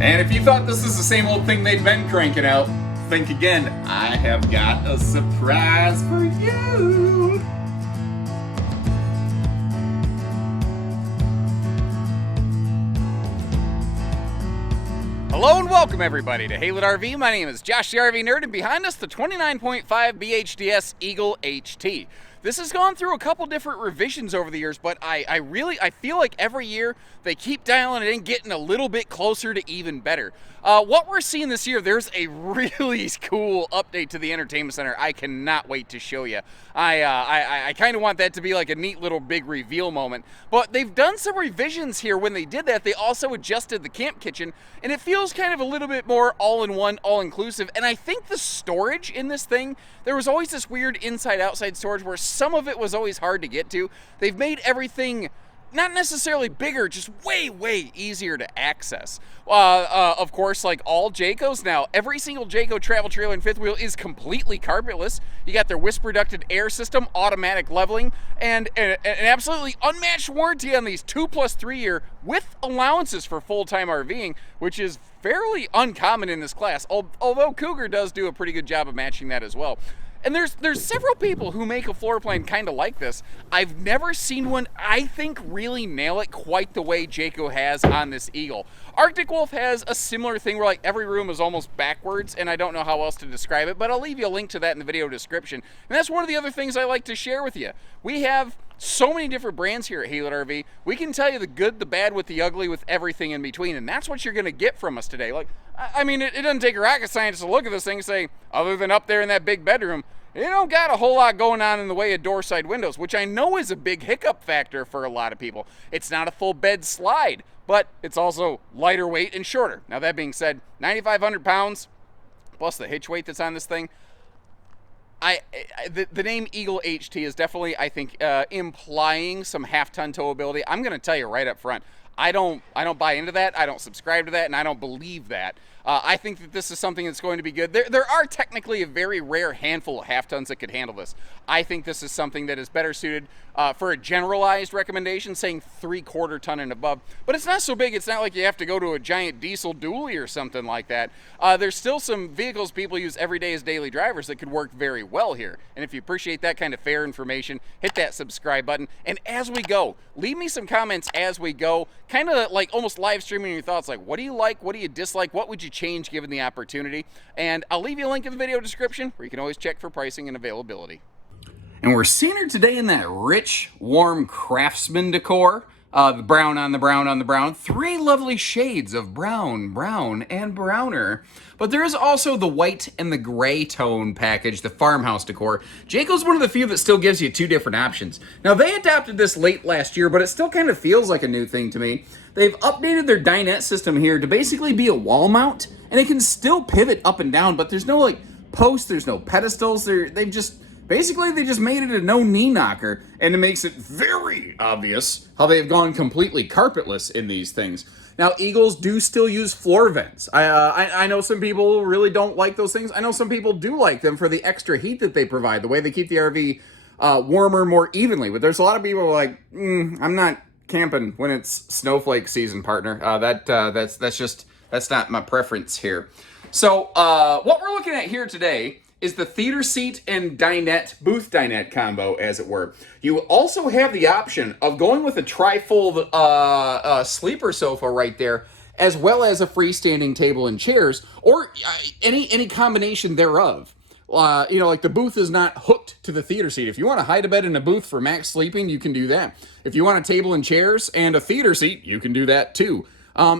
And if you thought this is the same old thing they've been cranking out, think again. I have got a surprise for you. Hello and welcome everybody to Haylett RV. My name is Josh the RV Nerd, and behind us the 29.5 BHDS Eagle HT. This has gone through a couple different revisions over the years, but I feel like every year they keep dialing it in, getting a little bit closer to even better. What we're seeing this year, there's a really cool update to the entertainment center. I cannot wait to show you. I kind of want that to be like a neat little big reveal moment. But they've done some revisions here. When they did that, they also adjusted the camp kitchen, and it feels kind of a little bit more all-in-one, all-inclusive. And I think the storage in this thing, there was always this weird inside-outside storage where some of it was always hard to get to. They've made everything not necessarily bigger, just way easier to access. Of course, like all Jaycos now, every single Jayco travel trailer and fifth wheel is completely carpetless. You got their whisper ducted air system, automatic leveling, and an absolutely unmatched warranty on these 2+3 year with allowances for full-time RVing, which is fairly uncommon in this class, although Cougar does do a pretty good job of matching that as well. And there's several people who make a floor plan kind of like this. I've never seen one, I think, really nail it quite the way Jayco has on this Eagle. Arctic Wolf has a similar thing where like every room is almost backwards, and I don't know how else to describe it, but I'll leave you a link to that in the video description. And that's one of the other things I like to share with you. We have so many different brands here at Haylett RV. We can tell you the good, the bad, with the ugly, with everything in between, and that's what you're gonna get from us today. Like, I mean, it doesn't take a rocket scientist to look at this thing and say, other than up there in that big bedroom, you don't got a whole lot going on in the way of door side windows, which I know is a big hiccup factor for a lot of people. It's not a full bed slide, but it's also lighter weight and shorter. Now that being said, 9,500 pounds plus the hitch weight that's on this thing. The name Eagle HT is definitely, I think, implying some half-ton towability. I'm going to tell you right up front, I don't buy into that. I don't subscribe to that, and I don't believe that. I think that this is something that's going to be good. There are technically a very rare handful of half-tons that could handle this. I think this is something that is better suited for a generalized recommendation, saying 3/4 ton and above. But it's not so big. It's not like you have to go to a giant diesel dually or something like that. There's still some vehicles people use every day as daily drivers that could work very well here. And if you appreciate that kind of fair information, hit that subscribe button. And as we go, leave me some comments as we go, kind of like almost live streaming your thoughts, like what do you like, what do you dislike, what would you change given the opportunity. And I'll leave you a link in the video description where you can always check for pricing and availability. And we're seeing her today in that rich, warm craftsman decor. The brown on the brown on the brown. 3 lovely shades of brown, brown, and browner. But there is also the white and the gray tone package, the farmhouse decor. Jayco's one of the few that still gives you 2 different options. Now, they adopted this late last year, but it still kind of feels like a new thing to me. They've updated their dinette system here to basically be a wall mount, and it can still pivot up and down, but there's no like posts, there's no pedestals. They've just basically made it a no knee knocker, and it makes it very obvious how they have gone completely carpetless in these things. Now, Eagles do still use floor vents. I know some people really don't like those things. I know some people do like them for the extra heat that they provide, the way they keep the RV warmer more evenly. But there's a lot of people who are like, I'm not camping when it's snowflake season, partner. That's not my preference here. So what we're looking at here today is the theater seat and dinette, booth dinette combo, as it were. You also have the option of going with a tri-fold sleeper sofa right there, as well as a freestanding table and chairs, or any combination thereof. Like the booth is not hooked to the theater seat. If you want to hide a bed in a booth for max sleeping, you can do that. If you want a table and chairs and a theater seat, you can do that too.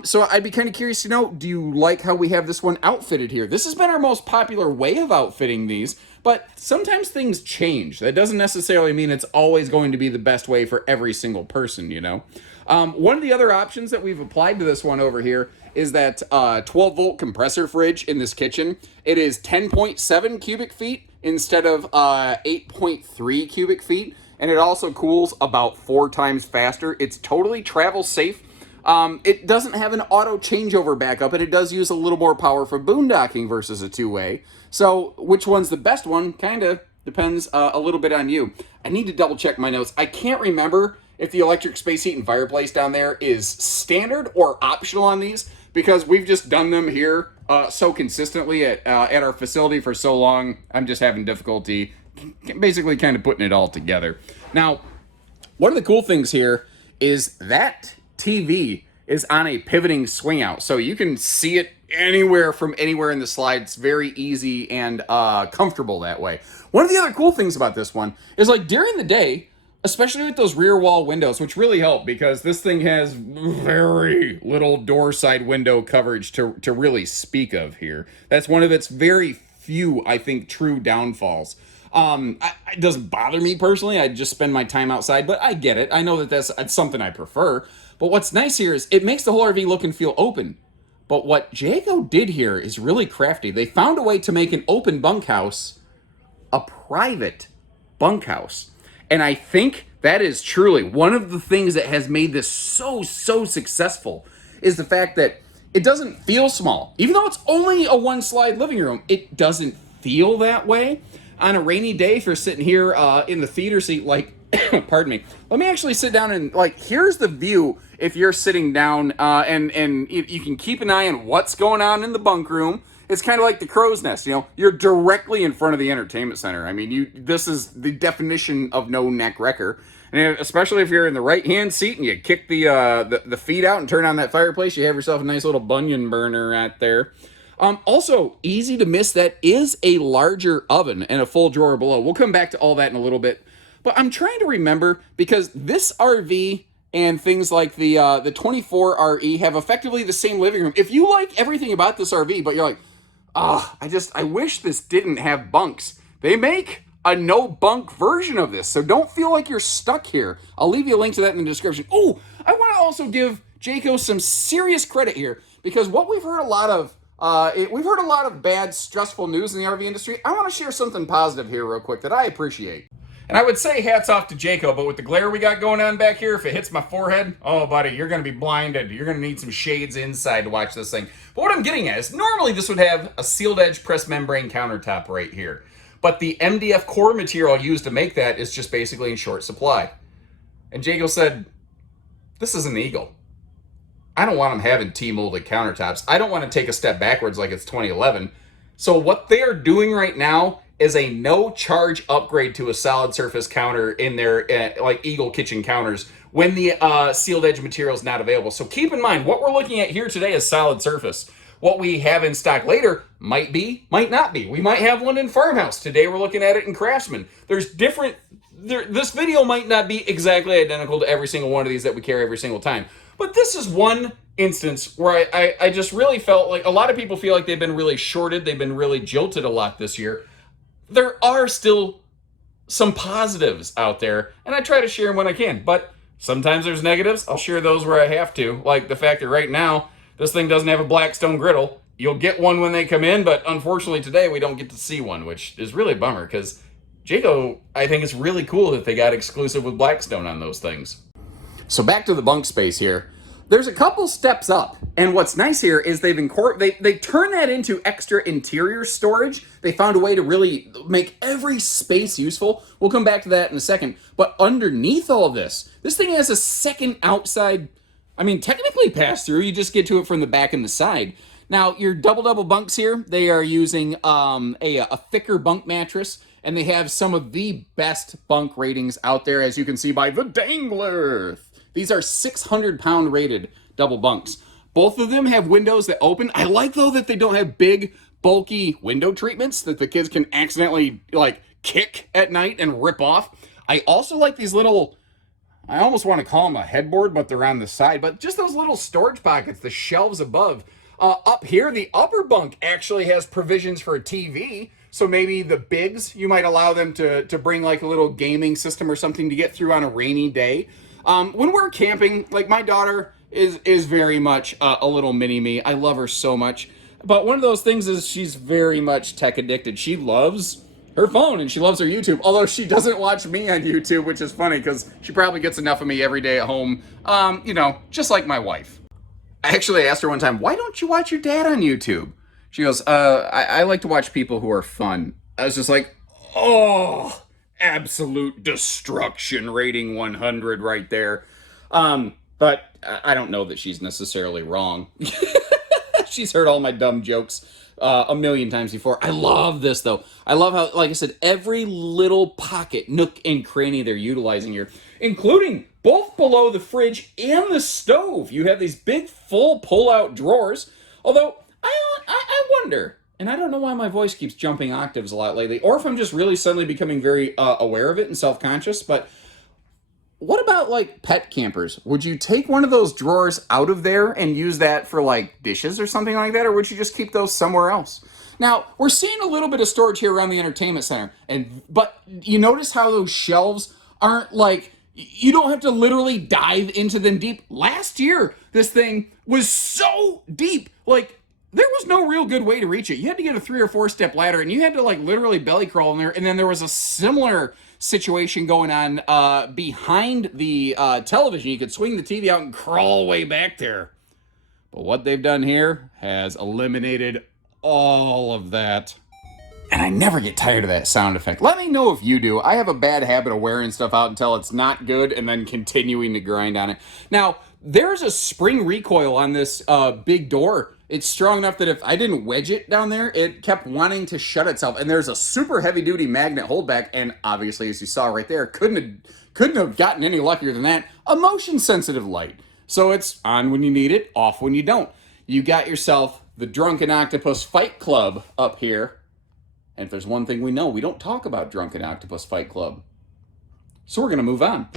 So I'd be kind of curious to know, do you like how we have this one outfitted here? This has been our most popular way of outfitting these, but sometimes things change. That doesn't necessarily mean it's always going to be the best way for every single person, you know? One of the other options that we've applied to this one over here is that 12-volt compressor fridge in this kitchen. It is 10.7 cubic feet instead of 8.3 cubic feet, and it also cools about 4 times faster. It's totally travel safe. It doesn't have an auto changeover backup, and it does use a little more power for boondocking versus a 2-way. So which one's the best one kind of depends a little bit on you. I need to double check my notes. I can't remember if the electric space heat and fireplace down there is standard or optional on these. because we've just done them here so consistently at our facility for so long. I'm just having difficulty basically kind of putting it all together. Now, one of the cool things here is that TV is on a pivoting swing out, so you can see it anywhere from anywhere in the slide. It's very easy and comfortable that way. One of the other cool things about this one is, like, during the day, especially with those rear wall windows, which really help because this thing has very little door side window coverage to really speak of here. That's one of its very few, I think, true downfalls. It doesn't bother me personally. I just spend my time outside, but I get it. I know that that's something I prefer. But what's nice here is it makes the whole RV look and feel open. But what Jayco did here is really crafty. They found a way to make an open bunkhouse a private bunkhouse. And I think that is truly one of the things that has made this so successful is the fact that it doesn't feel small. Even though it's only a one slide living room, it doesn't feel that way. On a rainy day, if you're sitting here in the theater seat, like, pardon me, let me actually sit down and, like, here's the view if you're sitting down and you can keep an eye on what's going on in the bunk room. It's kind of like the crow's nest, you know, you're directly in front of the entertainment center. I mean, this is the definition of no neck wrecker. And especially if you're in the right-hand seat and you kick the feet out and turn on that fireplace, you have yourself a nice little bunion burner right there. Also, easy to miss, that is a larger oven and a full drawer below. We'll come back to all that in a little bit. But I'm trying to remember, because this RV and things like the 24 RE have effectively the same living room. If you like everything about this RV, but you're like, I wish this didn't have bunks. They make a no bunk version of this, so don't feel like you're stuck here. I'll leave you a link to that in the description. Oh, I want to also give Jayco some serious credit here, because what we've heard a lot of, we've heard a lot of bad, stressful news in the RV industry. I want to share something positive here real quick that I appreciate. And I would say hats off to Jayco, but with the glare we got going on back here, if it hits my forehead, oh, buddy, you're going to be blinded. You're going to need some shades inside to watch this thing. But what I'm getting at is, normally this would have a sealed edge press membrane countertop right here. But the MDF core material used to make that is just basically in short supply. And Jayco said, this is an Eagle. I don't want them having T-molded countertops. I don't want to take a step backwards like it's 2011. So what they are doing right now is a no-charge upgrade to a solid surface counter in their like Eagle kitchen counters when the sealed edge material is not available. So keep in mind, what we're looking at here today is solid surface. What we have in stock later might be, might not be. We might have one in Farmhouse. Today we're looking at it in Craftsman. There's different, this video might not be exactly identical to every single one of these that we carry every single time. But this is one instance where I just really felt like a lot of people feel like they've been really shorted. They've been really jilted a lot this year. There are still some positives out there, and I try to share them when I can. But sometimes there's negatives. I'll share those where I have to. Like the fact that right now, this thing doesn't have a Blackstone griddle. You'll get one when they come in, but unfortunately today we don't get to see one, which is really a bummer because Jayco, I think it's really cool that they got exclusive with Blackstone on those things. So back to the bunk space here. There's a couple steps up, and what's nice here is they turn that into extra interior storage. They found a way to really make every space useful. We'll come back to that in a second. But underneath all this thing has a second outside, I mean, technically pass through. You just get to it from the back and the side. Now, your double bunks here, they are using a thicker bunk mattress, and they have some of the best bunk ratings out there, as you can see by the dangler. These are 600-pound rated double bunks. Both of them have windows that open. I like, though, that they don't have big, bulky window treatments that the kids can accidentally, like, kick at night and rip off. I also like these little, I almost want to call them a headboard, but they're on the side. But just those little storage pockets, the shelves above. Up here, the upper bunk actually has provisions for a TV. So maybe the bigs, you might allow them to bring, like, a little gaming system or something to get through on a rainy day. When we're camping, like, my daughter is very much a little mini-me. I love her so much. But one of those things is she's very much tech addicted. She loves her phone and she loves her YouTube, although she doesn't watch me on YouTube, which is funny because she probably gets enough of me every day at home, you know, just like my wife. I actually asked her one time, why don't you watch your dad on YouTube? She goes, I like to watch people who are fun. I was just like, oh, absolute destruction, rating 100 right there. But I don't know that she's necessarily wrong. She's heard all my dumb jokes a million times before. I love this, though. I love how, like I said, every little pocket, nook, and cranny they're utilizing here, including both below the fridge and the stove. You have these big, full pull-out drawers. Although, I wonder, and I don't know why my voice keeps jumping octaves a lot lately, or if I'm just really suddenly becoming very aware of it and self-conscious, but what about, like, pet campers? Would you take one of those drawers out of there and use that for, like, dishes or something like that, or would you just keep those somewhere else? Now, we're seeing a little bit of storage here around the entertainment center, but you notice how those shelves aren't, like, you don't have to literally dive into them deep. Last year, this thing was so deep, like, there was no real good way to reach it. You had to get a 3 or 4 step ladder, and you had to, like, literally belly crawl in there, and then there was a similar situation going on behind the television. You could swing the TV out and crawl way back there. But what they've done here has eliminated all of that. And I never get tired of that sound effect. Let me know if you do. I have a bad habit of wearing stuff out until it's not good and then continuing to grind on it. Now, there's a spring recoil on this big door. It's strong enough that if I didn't wedge it down there, it kept wanting to shut itself. And there's a super heavy-duty magnet holdback, and obviously, as you saw right there, couldn't have gotten any luckier than that. A motion-sensitive light. So it's on when you need it, off when you don't. You got yourself the Drunken Octopus Fight Club up here. And if there's one thing we know, we don't talk about Drunken Octopus Fight Club. So we're going to move on.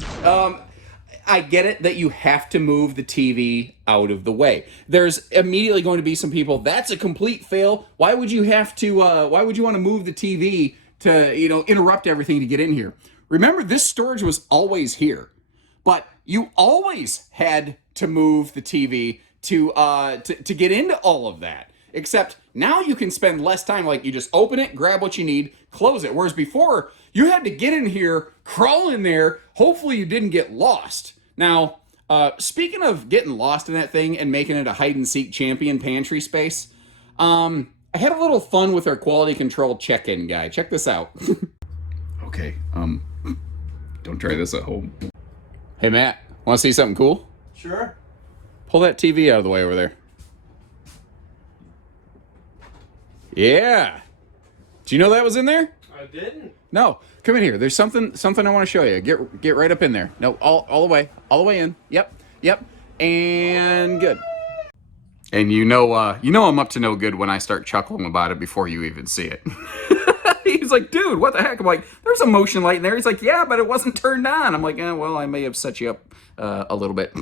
I get it that you have to move the TV out of the way. There's immediately going to be some people, that's a complete fail. Why would you have to, why would you want to move the TV to, interrupt everything to get in here? Remember, this storage was always here. But you always had to move the TV to get into all of that. Except now you can spend less time, like you just open it, grab what you need, close it. Whereas before, you had to get in here, crawl in there, hopefully you didn't get lost. Now, speaking of getting lost in that thing and making it a hide-and-seek champion pantry space, I had a little fun with our quality control check-in guy. Check this out. Okay, don't try this at home. Hey, Matt, want to see something cool? Sure. Pull that TV out of the way over there. Yeah. Do you know that was in there? I didn't. No. Come in here. There's something I want to show you. Get right up in there. No, all the way in. Yep. And good. And you know I'm up to no good when I start chuckling about it before you even see it. He's like, dude, what the heck? I'm like, there's a motion light in there. He's like, yeah, but it wasn't turned on. I'm like, well, I may have set you up a little bit.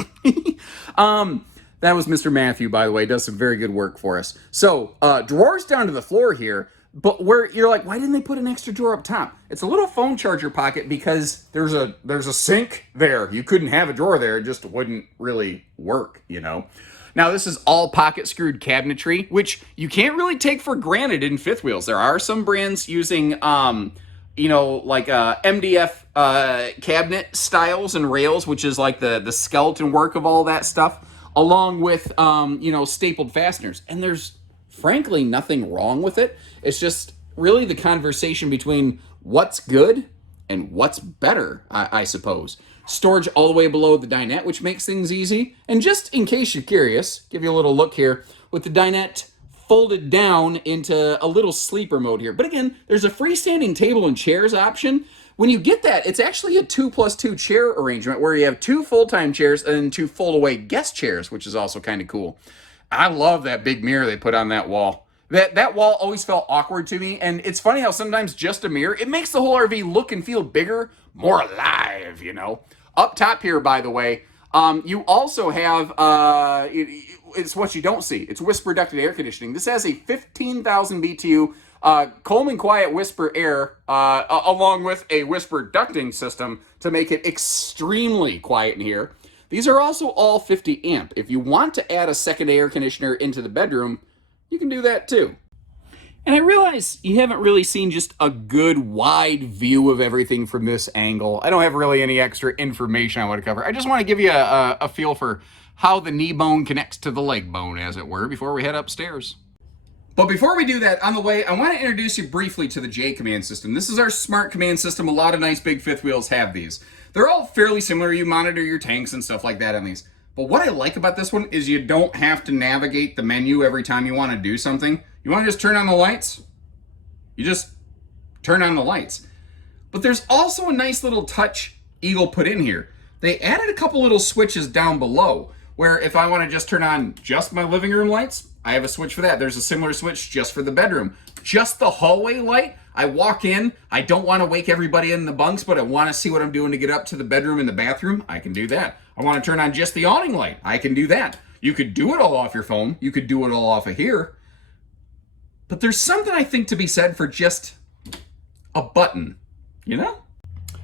That was Mr. Matthew, by the way. Does some very good work for us. So, drawers down to the floor here, but where you're like, why didn't they put an extra drawer up top? It's a little phone charger pocket because there's a sink there. You couldn't have a drawer there. It just wouldn't really work, Now, this is all pocket screwed cabinetry, which you can't really take for granted in fifth wheels. There are some brands using, MDF cabinet styles and rails, which is like the skeleton work of all that stuff, along with, stapled fasteners. And there's, frankly, nothing wrong with it. It's just really the conversation between what's good and what's better, I suppose. Storage all the way below the dinette, which makes things easy. And just in case you're curious, give you a little look here, with the dinette folded down into a little sleeper mode here. But again, there's a freestanding table and chairs option. When you get that, it's actually a 2+2 chair arrangement where you have 2 full-time chairs and 2 fold-away guest chairs, which is also kind of cool. I love that big mirror they put on that wall. That wall always felt awkward to me, and it's funny how sometimes just a mirror, it makes the whole RV look and feel bigger, more alive, Up top here, by the way, you also have, it's what you don't see. It's whisper ducted air conditioning. This has a 15,000 BTU Coleman Quiet Whisper Air, along with a whisper ducting system to make it extremely quiet in here. These are also all 50 amp. If you want to add a second air conditioner into the bedroom, you can do that too. And I realize you haven't really seen just a good wide view of everything from this angle. I don't have really any extra information I want to cover. I just want to give you a feel for how the knee bone connects to the leg bone, as it were, before we head upstairs. But before we do that, on the way, I want to introduce you briefly to the J command system. This is our smart command system. A lot of nice big fifth wheels have these. They're all fairly similar. You monitor your tanks and stuff like that on these. But what I like about this one is you don't have to navigate the menu every time you want to do something. You want to just turn on the lights? You just turn on the lights. But there's also a nice little touch Eagle put in here. They added a couple little switches down below where if I want to just turn on just my living room lights, I have a switch for that. There's a similar switch just for the bedroom. Just the hallway light, I walk in, I don't want to wake everybody in the bunks, but I want to see what I'm doing to get up to the bedroom and the bathroom, I can do that. I want to turn on just the awning light, I can do that. You could do it all off your phone, you could do it all off of here. But there's something I think to be said for just a button, you know?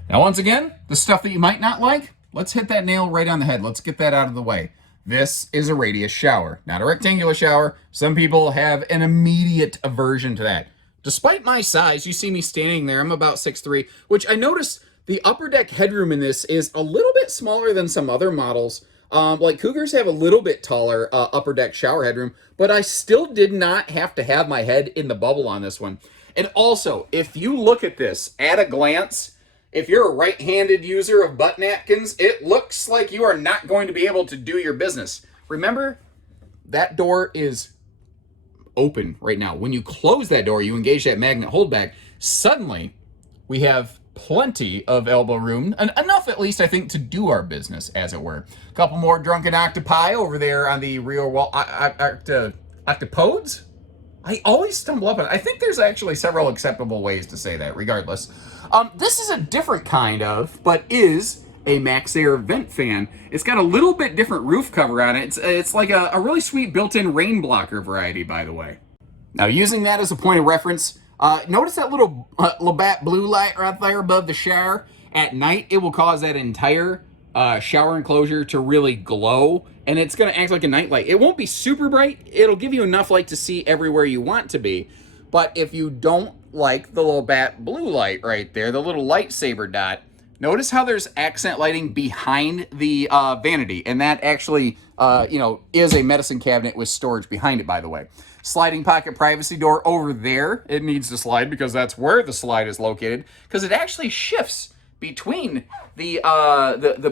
Now once again, the stuff that you might not like, let's hit that nail right on the head. Let's get that out of the way. This is a radius shower, not a rectangular shower. Some people have an immediate aversion to that. Despite my size, you see me standing there, I'm about 6'3", which I notice the upper deck headroom in this is a little bit smaller than some other models. Like Cougars have a little bit taller upper deck shower headroom, but I still did not have to have my head in the bubble on this one. And also, if you look at this at a glance, if you're a right-handed user of butt napkins, it looks like you are not going to be able to do your business. Remember, that door is open right now. When you close that door, you engage that magnet holdback. Suddenly, we have plenty of elbow room, and enough at least, I think, to do our business, as it were. A couple more drunken octopi over there on the rear wall. Octopodes? I always stumble up on it. I think there's actually several acceptable ways to say that, regardless. This is a different kind of, but is a Max Air vent fan. It's got a little bit different roof cover on it. It's like a really sweet built-in rain blocker variety, by the way. Now, using that as a point of reference, notice that little Labatt blue light right there above the shower? At night, it will cause that entire shower enclosure to really glow, and it's going to act like a night light. It won't be super bright. It'll give you enough light to see everywhere you want to be. But if you don't like the Labatt blue light right there, the little lightsaber dot, notice how there's accent lighting behind the vanity, and that actually, is a medicine cabinet with storage behind it, by the way. Sliding pocket privacy door over there. It needs to slide because that's where the slide is located, because it actually shifts between the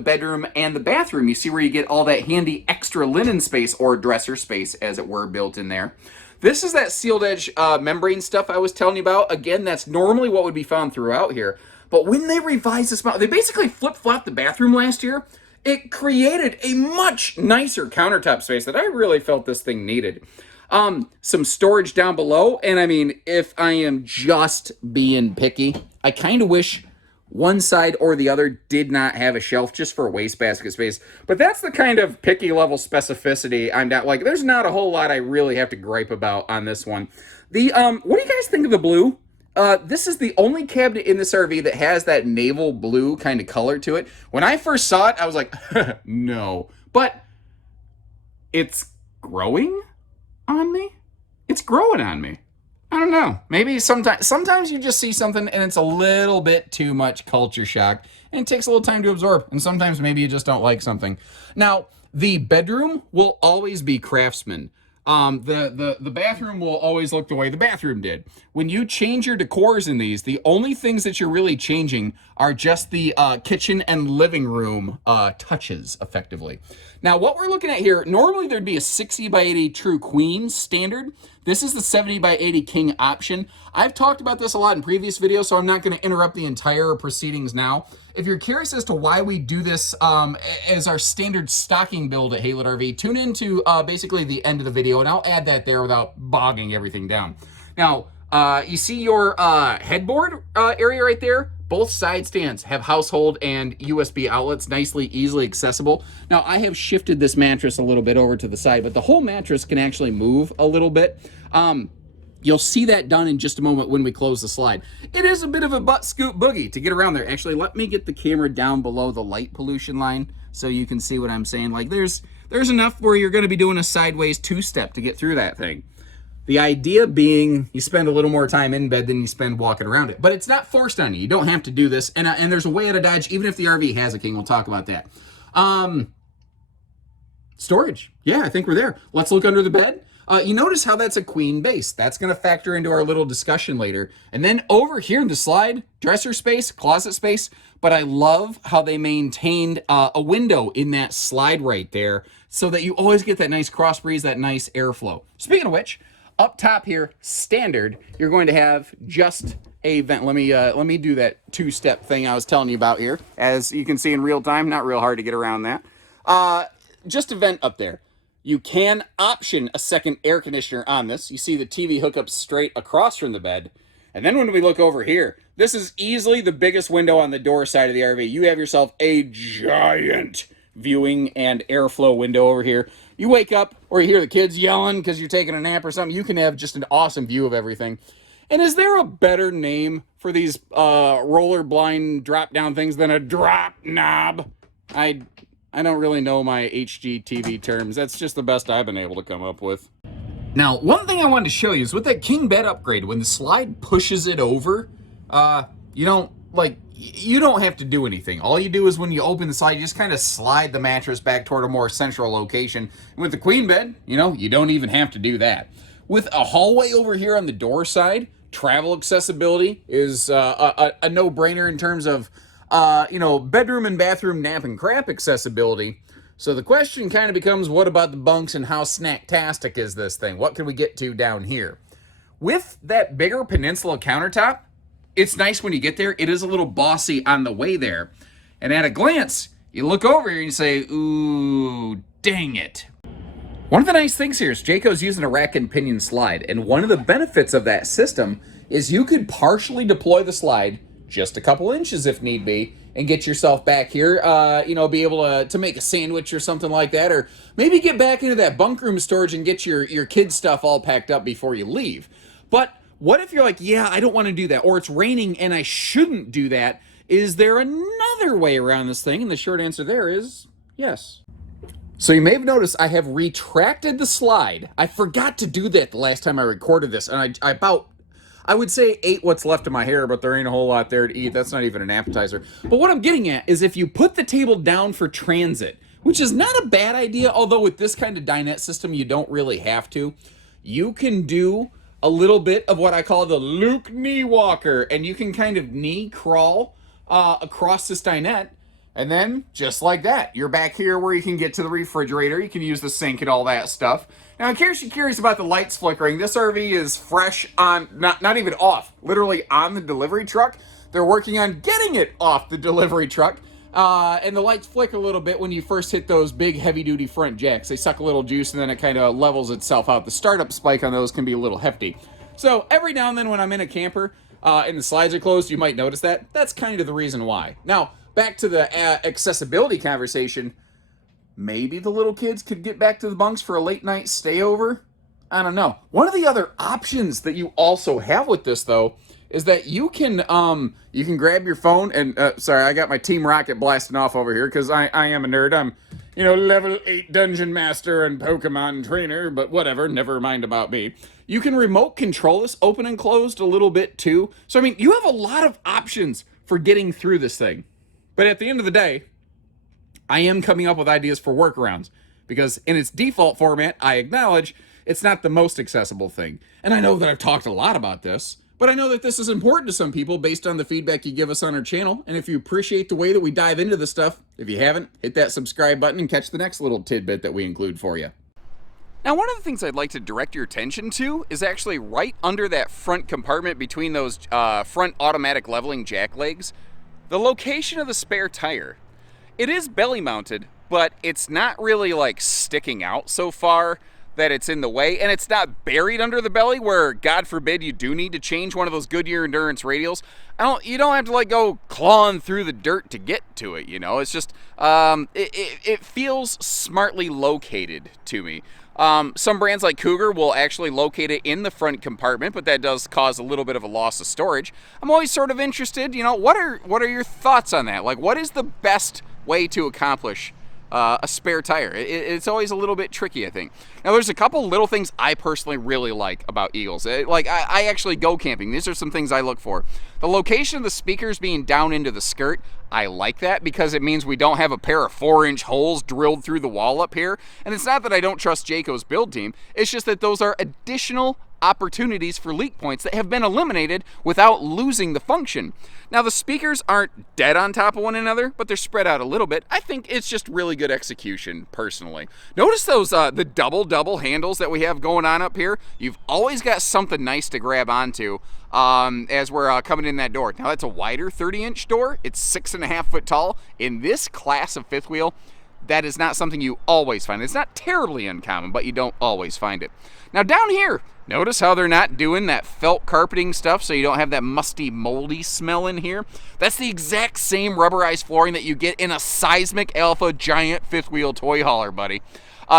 bedroom and the bathroom. You see where you get all that handy extra linen space, or dresser space, as it were, built in there. This is that sealed edge membrane stuff I was telling you about. Again, that's normally what would be found throughout here. But when they revised this model, they basically flip-flopped the bathroom last year. It created a much nicer countertop space that I really felt this thing needed. Some storage down below, and I mean, if I am just being picky, I kind of wish one side or the other did not have a shelf just for wastebasket space. But that's the kind of picky level specificity I'm not like. There's not a whole lot I really have to gripe about on this one. What do you guys think of the blue? This is the only cabinet in this RV that has that naval blue kind of color to it. When I first saw it, I was like, no. But it's growing on me. It's growing on me. I don't know. Maybe sometimes you just see something and it's a little bit too much culture shock and it takes a little time to absorb. And sometimes maybe you just don't like something. Now, the bedroom will always be Craftsman. The bathroom will always look the way the bathroom did. When you change your decors in these, the only things that you're really changing are just the kitchen and living room touches, effectively. Now, what we're looking at here, normally there'd be a 60 by 80 true queen standard. This is the 70 by 80 king option. I've talked about this a lot in previous videos, so I'm not going to interrupt the entire proceedings now. If you're curious as to why we do this as our standard stocking build at Haylett RV, tune into basically the end of the video, and I'll add that there without bogging everything down. Now, you see your headboard area right there? Both side stands have household and USB outlets, nicely, easily accessible. Now, I have shifted this mattress a little bit over to the side, but the whole mattress can actually move a little bit. You'll see that done in just a moment when we close the slide. It is a bit of a butt scoop boogie to get around there. Actually, let me get the camera down below the light pollution line so you can see what I'm saying. Like, there's enough where you're going to be doing a sideways two-step to get through that thing. The idea being you spend a little more time in bed than you spend walking around it. But it's not forced on you. You don't have to do this. And there's a way out of dodge, even if the RV has a king. We'll talk about that. Storage. Yeah, I think we're there. Let's look under the bed. You notice how that's a queen base. That's going to factor into our little discussion later. And then over here in the slide, dresser space, closet space. But I love how they maintained a window in that slide right there so that you always get that nice cross breeze, that nice airflow. Speaking of which, up top here, standard, you're going to have just a vent. Let me do that two-step thing I was telling you about here. As you can see in real time, not real hard to get around that. Just a vent up there. You can option a second air conditioner on this. You see the TV hookup straight across from the bed. And then when we look over here, this is easily the biggest window on the door side of the RV. You have yourself a giant viewing and airflow window over here. You wake up or you hear the kids yelling because you're taking a nap or something, you can have just an awesome view of everything. And is there a better name for these roller blind drop down things than a drop knob? I don't really know my HGTV terms. That's just the best I've been able to come up with. Now, one thing I wanted to show you is with that king bed upgrade, when the slide pushes it over, you don't have to do anything. All you do is when you open the slide, you just kind of slide the mattress back toward a more central location. And with the queen bed, you don't even have to do that. With a hallway over here on the door side, travel accessibility is a no-brainer in terms of bedroom and bathroom nap and crap accessibility. So the question kind of becomes, what about the bunks and how snacktastic is this thing? What can we get to down here? With that bigger peninsula countertop, it's nice when you get there. It is a little bossy on the way there. And at a glance, you look over here and you say, ooh, dang it. One of the nice things here is Jayco's using a rack and pinion slide. And one of the benefits of that system is you could partially deploy the slide just a couple inches if need be, and get yourself back here, be able to make a sandwich or something like that, or maybe get back into that Bunkroom storage and get your kids' stuff all packed up before you leave. But what if you're like, yeah, I don't want to do that, or it's raining and I shouldn't do that? Is there another way around this thing? And the short answer there is yes. So you may have noticed I have retracted the slide. I forgot to do that the last time I recorded this, and I would say ate what's left of my hair, but there ain't a whole lot there to eat. That's not even an appetizer. But what I'm getting at is if you put the table down for transit, which is not a bad idea, although with this kind of dinette system, you don't really have to, you can do a little bit of what I call the Luke knee walker, and you can kind of knee crawl across this dinette. And then, just like that, you're back here where you can get to the refrigerator. You can use the sink and all that stuff. Now, in case you're curious about the lights flickering, this RV is fresh on, not even off, literally on the delivery truck. They're working on getting it off the delivery truck. And the lights flicker a little bit when you first hit those big heavy-duty front jacks. They suck a little juice and then it kind of levels itself out. The startup spike on those can be a little hefty. So every now and then when I'm in a camper and the slides are closed, you might notice that. That's kind of the reason why. Now, back to the accessibility conversation. Maybe the little kids could get back to the bunks for a late night stay over. I don't know. One of the other options that you also have with this, though, is that you can grab your phone and sorry, I got my Team Rocket blasting off over here because I am a nerd. I'm level 8 dungeon master and Pokemon trainer, but whatever, never mind about me. You can remote control this, open and closed a little bit too. So I mean, you have a lot of options for getting through this thing. But at the end of the day, I am coming up with ideas for workarounds because in its default format, I acknowledge it's not the most accessible thing. And I know that I've talked a lot about this, but I know that this is important to some people based on the feedback you give us on our channel. And if you appreciate the way that we dive into this stuff, if you haven't, hit that subscribe button and catch the next little tidbit that we include for you. Now, one of the things I'd like to direct your attention to is actually right under that front compartment between those front automatic leveling jack legs, the location of the spare tire. It is belly mounted, but it's not really like sticking out so far that it's in the way, and it's not buried under the belly where, God forbid, you do need to change one of those Goodyear Endurance radials. You don't have to like go clawing through the dirt to get to it, It's just, it feels smartly located to me. Some brands like Cougar will actually locate it in the front compartment, but that does cause a little bit of a loss of storage. I'm always sort of interested, what are your thoughts on that? Like, what is the best way to accomplish a spare tire. It's always a little bit tricky, I think. Now, there's a couple little things I personally really like about Eagles. Like, I actually go camping. These are some things I look for. The location of the speakers being down into the skirt, I like that because it means we don't have a pair of 4-inch holes drilled through the wall up here. And it's not that I don't trust Jayco's build team. It's just that those are additional opportunities for leak points that have been eliminated without losing the function. Now, the speakers aren't dead on top of one another, but they're spread out a little bit. I think it's just really good execution, personally. Notice those the double handles that we have going on up here. You've always got something nice to grab onto as we're coming in that door. Now, that's a wider 30-inch door. It's 6.5 foot tall. In this class of fifth wheel, that is not something you always find. It's not terribly uncommon, but you don't always find it. Now, down here, notice how they're not doing that felt carpeting stuff so you don't have that musty, moldy smell in here? That's the exact same rubberized flooring that you get in a Seismic Alpha giant fifth wheel toy hauler, buddy.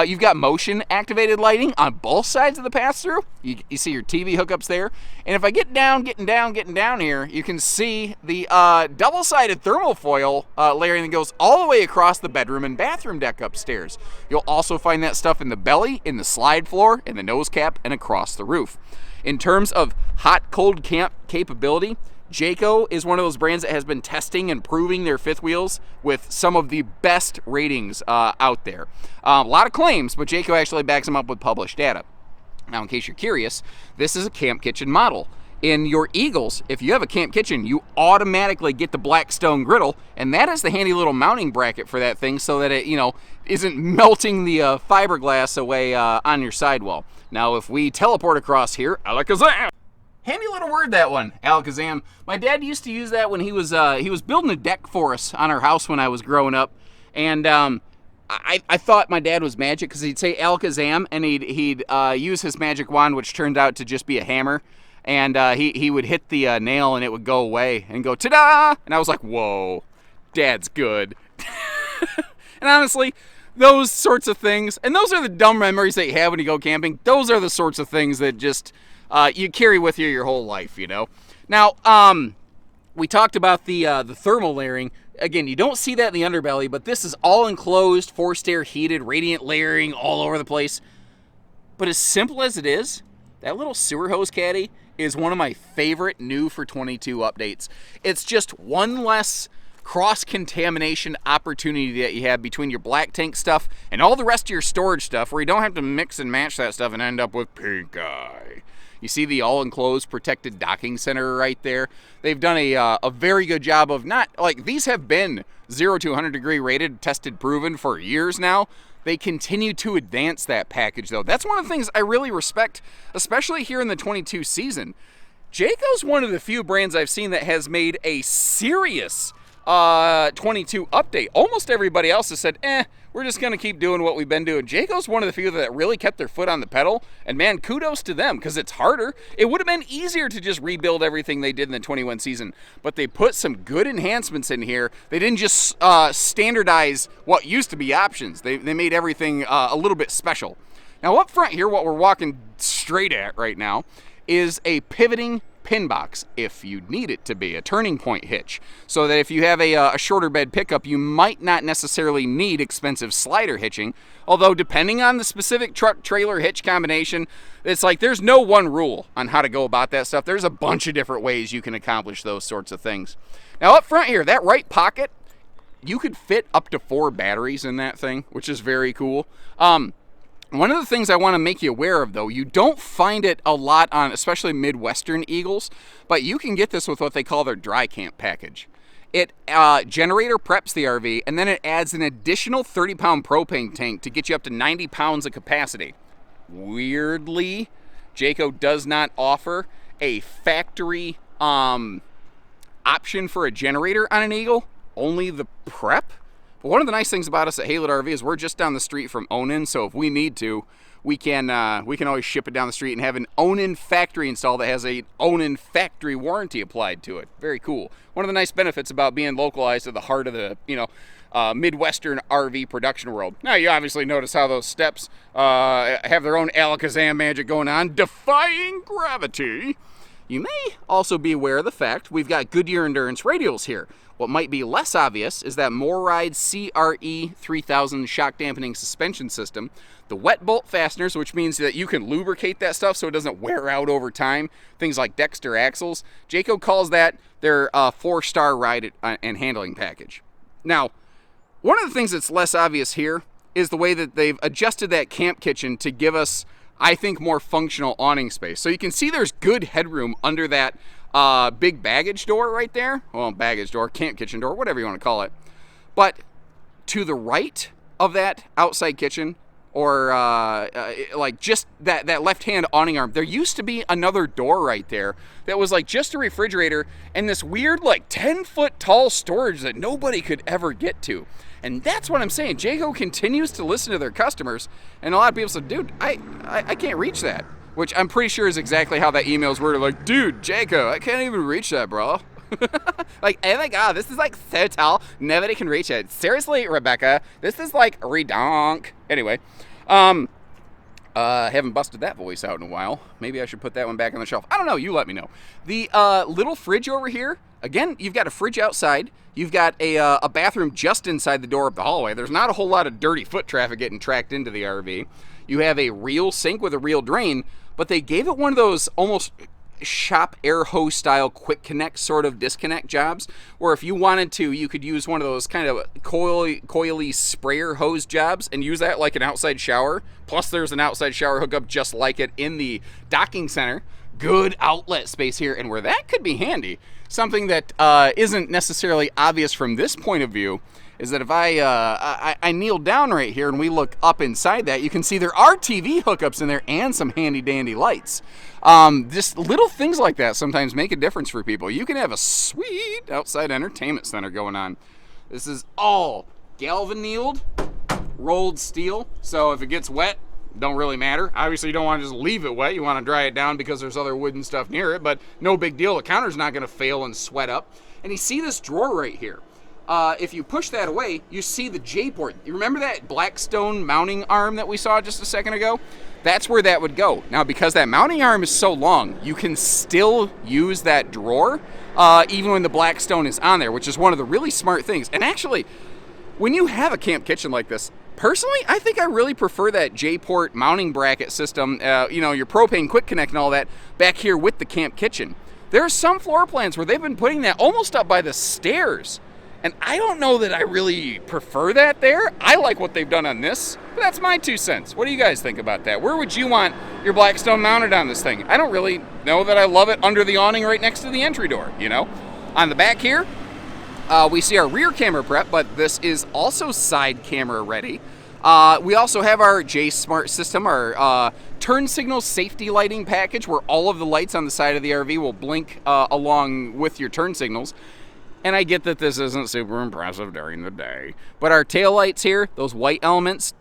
You've got motion activated lighting on both sides of the pass-through. You see your TV hookups there. And if I getting down here, you can see the double-sided thermal foil layering that goes all the way across the bedroom and bathroom deck upstairs. You'll also find that stuff in the belly, in the slide floor, in the nose cap, and across the roof. In terms of hot-cold camp capability, Jayco is one of those brands that has been testing and proving their fifth wheels with some of the best ratings out there. A lot of claims, but Jayco actually backs them up with published data. Now, in case you're curious, this is a camp kitchen model. In your Eagles, if you have a camp kitchen, you automatically get the Blackstone griddle, and that is the handy little mounting bracket for that thing so that it, isn't melting the fiberglass away on your sidewall. Now, if we teleport across here, alakazam! Handy little word, that one, alakazam. My dad used to use that when he was building a deck for us on our house when I was growing up, and I thought my dad was magic because he'd say alakazam and he'd use his magic wand, which turned out to just be a hammer, and he would hit the nail and it would go away and go ta-da! And I was like, whoa, Dad's good. And honestly, those sorts of things, and those are the dumb memories that you have when you go camping. Those are the sorts of things that just you carry with you your whole life, Now, we talked about the thermal layering. Again, you don't see that in the underbelly, but this is all enclosed, forced air heated, radiant layering all over the place. But as simple as it is, that little sewer hose caddy is one of my favorite new for 22 updates. It's just one less cross-contamination opportunity that you have between your black tank stuff and all the rest of your storage stuff, where you don't have to mix and match that stuff and end up with pink eye. You see the all-enclosed protected docking center right there? They've done a very good job of not, like, these have been 0 to 100 degree rated, tested, proven for years now. They continue to advance that package, though. That's one of the things I really respect, especially here in the 22 season. Jayco's one of the few brands I've seen that has made a serious 22 update. Almost everybody else has said, we're just going to keep doing what we've been doing. Jayco's one of the few that really kept their foot on the pedal, and man, kudos to them, because it's harder. It would have been easier to just rebuild everything they did in the 21 season, but they put some good enhancements in here. They didn't just standardize what used to be options. They made everything a little bit special. Now, up front here, what we're walking straight at right now is a pivoting pin box, if you need it to be, a turning point hitch, so that if you have a shorter bed pickup, you might not necessarily need expensive slider hitching, although depending on the specific truck trailer hitch combination, it's like there's no one rule on how to go about that stuff. There's a bunch of different ways you can accomplish those sorts of things. Now, up front here, that right pocket, you could fit up to 4 batteries in that thing, which is very cool. One of the things I want to make you aware of, though, you don't find it a lot on especially Midwestern Eagles, but you can get this with what they call their dry camp package. It generator preps the RV, and then it adds an additional 30-pound propane tank to get you up to 90 pounds of capacity. Weirdly, Jayco does not offer a factory option for a generator on an Eagle, only the prep. But one of the nice things about us at Haylett RV is we're just down the street from Awning, so if we need to, we can always ship it down the street and have an Awning factory install that has a Awning factory warranty applied to it. Very cool. One of the nice benefits about being localized to the heart of the Midwestern RV production world. Now, you obviously notice how those steps have their own alakazam magic going on, defying gravity. You may also be aware of the fact we've got Goodyear Endurance radials here. What might be less obvious is that MoRide CRE 3000 shock dampening suspension system, the wet bolt fasteners, which means that you can lubricate that stuff so it doesn't wear out over time, things like Dexter axles. Jayco calls that their 4-star ride and handling package. Now, one of the things that's less obvious here is the way that they've adjusted that camp kitchen to give us, I think, more functional awning space. So you can see there's good headroom under that big baggage door right there. Well, baggage door, camp kitchen door, whatever you want to call it. But to the right of that outside kitchen, or like just that left-hand awning arm, there used to be another door right there that was like just a refrigerator and this weird like 10-foot tall storage that nobody could ever get to. And that's what I'm saying. Jayco continues to listen to their customers, and a lot of people said, dude, I can't reach that. Which I'm pretty sure is exactly how that email's worded. Like, dude, Jayco, I can't even reach that, bro. Like, oh my god, this is like so tall, nobody can reach it. Seriously, Rebecca, this is like redonk. Anyway, haven't busted that voice out in a while. Maybe I should put that one back on the shelf. I don't know, you let me know. The little fridge over here, again, you've got a fridge outside. You've got a bathroom just inside the door of the hallway. There's not a whole lot of dirty foot traffic getting tracked into the RV. You have a real sink with a real drain, but they gave it one of those almost shop air hose style quick connect sort of disconnect jobs, where if you wanted to, you could use one of those kind of coily sprayer hose jobs and use that like an outside shower. Plus there's an outside shower hookup just like it in the docking center. Good outlet space here, and where that could be handy, something that isn't necessarily obvious from this point of view, is that if I kneel down right here and we look up inside that, you can see there are TV hookups in there and some handy dandy lights. Just little things like that sometimes make a difference for people. You can have a sweet outside entertainment center going on. This is all galvanized, rolled steel, so if it gets wet, don't really matter. Obviously, you don't want to just leave it wet. You want to dry it down because there's other wooden stuff near it, but no big deal. The counter's not going to fail and sweat up. And you see this drawer right here. If you push that away, you see the J-port. You remember that Blackstone mounting arm that we saw just a second ago? That's where that would go. Now, because that mounting arm is so long, you can still use that drawer even when the Blackstone is on there, which is one of the really smart things. And actually, when you have a camp kitchen like this, personally, I think I really prefer that J-port mounting bracket system, you know, your propane quick connect and all that, back here with the camp kitchen. There are some floor plans where they've been putting that almost up by the stairs. And I don't know that I really prefer that there. I like what they've done on this, but that's my 2 cents. What do you guys think about that? Where would you want your Blackstone mounted on this thing? I don't really know that I love it under the awning right next to the entry door, you know? On the back here, we see our rear camera prep, but this is also side camera ready. We also have our J Smart system, our turn signal safety lighting package, where all of the lights on the side of the RV will blink along with your turn signals. And I get that this isn't super impressive during the day, but our tail lights here, those white elements,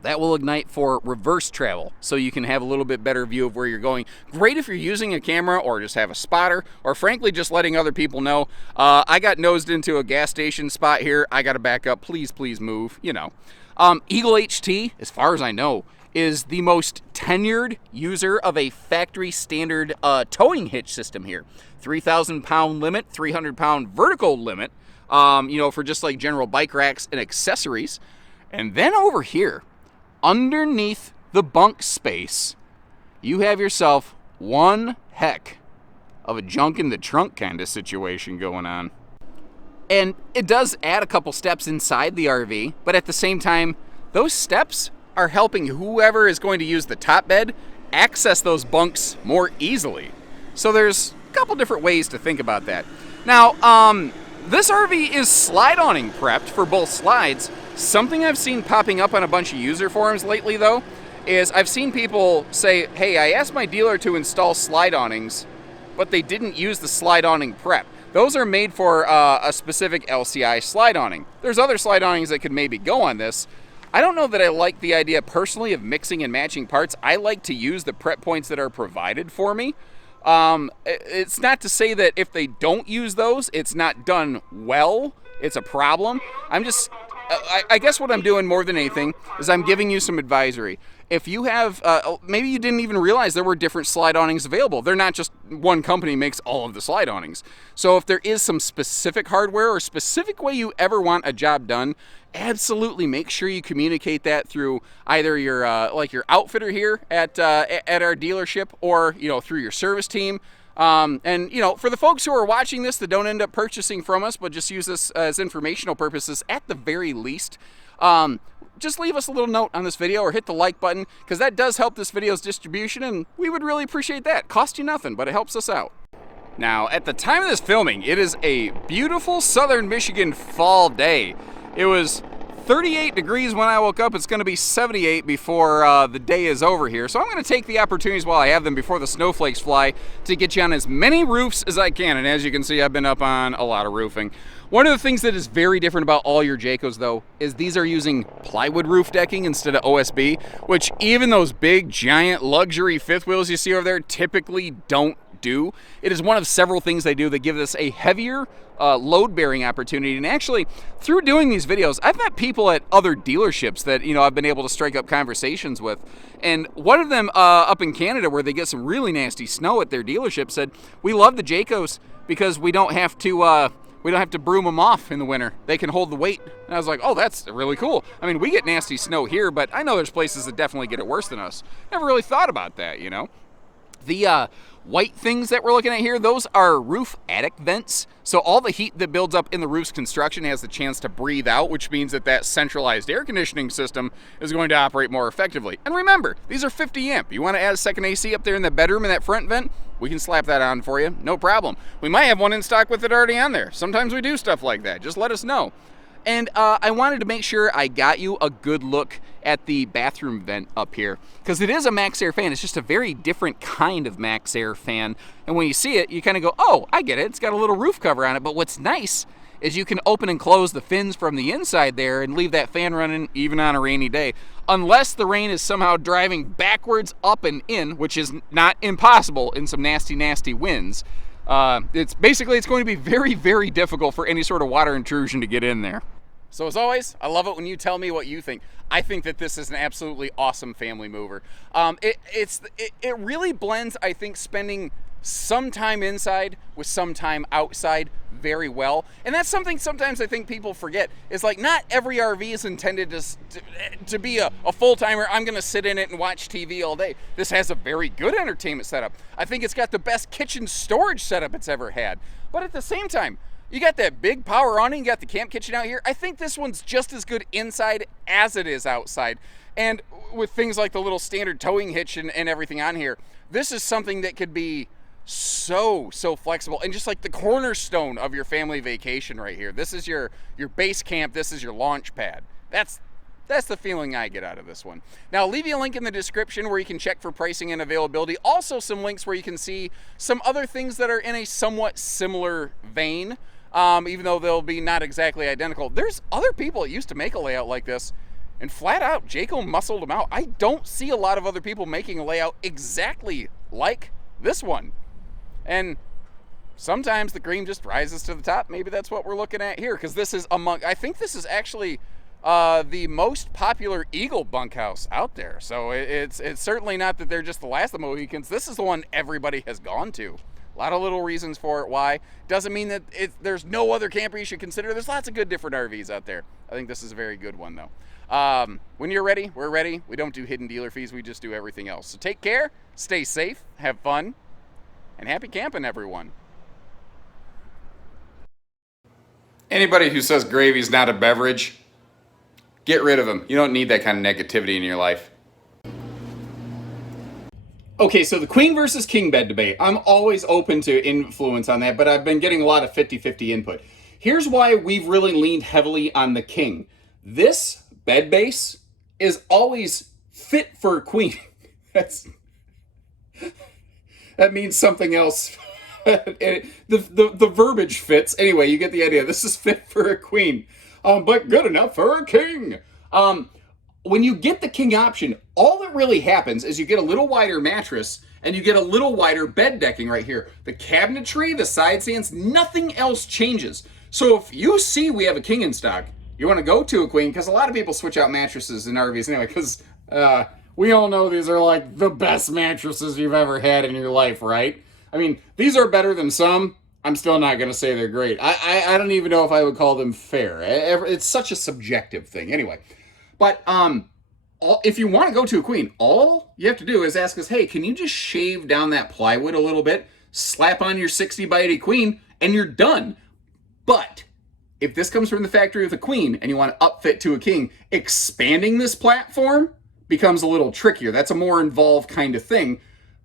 that will ignite for reverse travel, so you can have a little bit better view of where you're going. Great if you're using a camera or just have a spotter, or frankly just letting other people know, I got nosed into a gas station spot here, I gotta back up, please move, you know. Eagle HT, as far as I know, is the most tenured user of a factory standard towing hitch system here. 3,000 pound limit, 300 pound vertical limit, you know, for just like general bike racks and accessories. And then over here, underneath the bunk space, you have yourself one heck of a junk in the trunk kind of situation going on. And it does add a couple steps inside the RV, but at the same time, those steps are helping whoever is going to use the top bed access those bunks more easily. So there's a couple different ways to think about that. Now, this RV is slide awning prepped for both slides. Something I've seen popping up on a bunch of user forums lately, though, is I've seen people say, hey, I asked my dealer to install slide awnings, but they didn't use the slide awning prep. Those are made for a specific LCI slide awning. There's other slide awnings that could maybe go on this. I don't know that I like the idea personally of mixing and matching parts. I like to use the prep points that are provided for me. It's not to say that if they don't use those, it's not done well. It's a problem. I'm just, I guess what I'm doing more than anything is I'm giving you some advisory. If you have, maybe you didn't even realize there were different slide awnings available. They're not just one company makes all of the slide awnings. So if there is some specific hardware or specific way you ever want a job done, absolutely make sure you communicate that through either your like your outfitter here at our dealership, or through your service team. And for the folks who are watching this that don't end up purchasing from us but just use this as informational purposes, at the very least, just leave us a little note on this video or hit the like button, because that does help this video's distribution, and we would really appreciate that. Cost you nothing, but it helps us out. Now, at the time of this filming, it is a beautiful southern Michigan fall day. It was 38 degrees when I woke up. It's going to be 78 before the day is over here. So I'm going to take the opportunities while I have them before the snowflakes fly to get you on as many roofs as I can. And as you can see, I've been up on a lot of roofing. One of the things that is very different about all your Jaycos, though, is these are using plywood roof decking instead of OSB, which even those big, giant, luxury fifth wheels you see over there typically don't do. It is one of several things they do that give us a heavier load-bearing opportunity. And actually, through doing these videos, I've met people at other dealerships that I've been able to strike up conversations with. And one of them up in Canada, where they get some really nasty snow at their dealership, said, "We love the Jaycos because we don't have to broom them off in the winter. They can hold the weight." And I was like, oh, that's really cool. I mean, we get nasty snow here, but I know there's places that definitely get it worse than us. Never really thought about that, The white things that we're looking at here, those are roof attic vents. So all the heat that builds up in the roof's construction has the chance to breathe out, which means that centralized air conditioning system is going to operate more effectively. And remember, these are 50 amp. You want to add a second AC up there in the bedroom in that front vent? We can slap that on for you, no problem. We might have one in stock with it already on there. Sometimes we do stuff like that. Just let us know. And I wanted to make sure I got you a good look at the bathroom vent up here, because it is a Max Air fan. It's just a very different kind of Max Air fan. And when you see it, you kind of go, oh, I get it. It's got a little roof cover on it. But what's nice is you can open and close the fins from the inside there and leave that fan running even on a rainy day. Unless the rain is somehow driving backwards up and in, which is not impossible in some nasty, nasty winds. It's going to be very, very difficult for any sort of water intrusion to get in there. So as always, I love it when you tell me what you think. I think that this is an absolutely awesome family mover. It really blends, I think, spending some time inside with some time outside very well. And that's something sometimes I think people forget. Is like, not every RV is intended to be a full-timer. I'm going to sit in it and watch TV all day. This has a very good entertainment setup. I think it's got the best kitchen storage setup it's ever had. But at the same time, you got that big power awning, you got the camp kitchen out here. I think this one's just as good inside as it is outside. And with things like the little standard towing hitch and everything on here, this is something that could be so flexible and just like the cornerstone of your family vacation right here. This is your base camp. This is your launch pad. That's the feeling I get out of this one. Now, I'll leave you a link in the description where you can check for pricing and availability. Also, some links where you can see some other things that are in a somewhat similar vein. Even though they'll be not exactly identical. There's other people that used to make a layout like this, and flat out, Jayco muscled them out. I don't see a lot of other people making a layout exactly like this one. And sometimes the cream just rises to the top. Maybe that's what we're looking at here, because this is I think this is actually the most popular Eagle bunkhouse out there. So it's certainly not that they're just the last of the Mohicans. This is the one everybody has gone to. A lot of little reasons for it. Why? Doesn't mean that there's no other camper you should consider. There's lots of good different RVs out there. I think this is a very good one, though. When you're ready, we're ready. We don't do hidden dealer fees. We just do everything else. So take care, stay safe, have fun, and happy camping, everyone. Anybody who says gravy's not a beverage, get rid of them. You don't need that kind of negativity in your life. Okay, so the queen versus king bed debate. I'm always open to influence on that, but I've been getting a lot of 50-50 input. Here's why we've really leaned heavily on the king. This bed base is always fit for a queen. That means something else. The verbiage fits. Anyway, you get the idea. This is fit for a queen, but good enough for a king. When you get the king option, all that really happens is you get a little wider mattress and you get a little wider bed decking right here. The cabinetry, the side stands, nothing else changes. So if you see we have a king in stock, you want to go to a queen, because a lot of people switch out mattresses in RVs anyway, because we all know these are like the best mattresses you've ever had in your life, right? I mean, these are better than some. I'm still not going to say they're great. I don't even know if I would call them fair. It's such a subjective thing. Anyway, but if you want to go to a queen, all you have to do is ask us, hey, can you just shave down that plywood a little bit, slap on your 60 by 80 queen, and you're done. But if this comes from the factory with a queen and you want to upfit to a king, expanding this platform becomes a little trickier. That's a more involved kind of thing.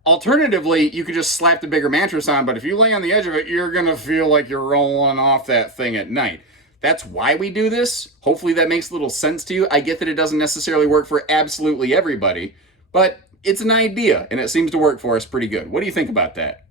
Alternatively, you could just slap the bigger mattress on, but if you lay on the edge of it, you're going to feel like you're rolling off that thing at night. That's why we do this. Hopefully that makes a little sense to you. I get that it doesn't necessarily work for absolutely everybody, but it's an idea, and it seems to work for us pretty good. What do you think about that?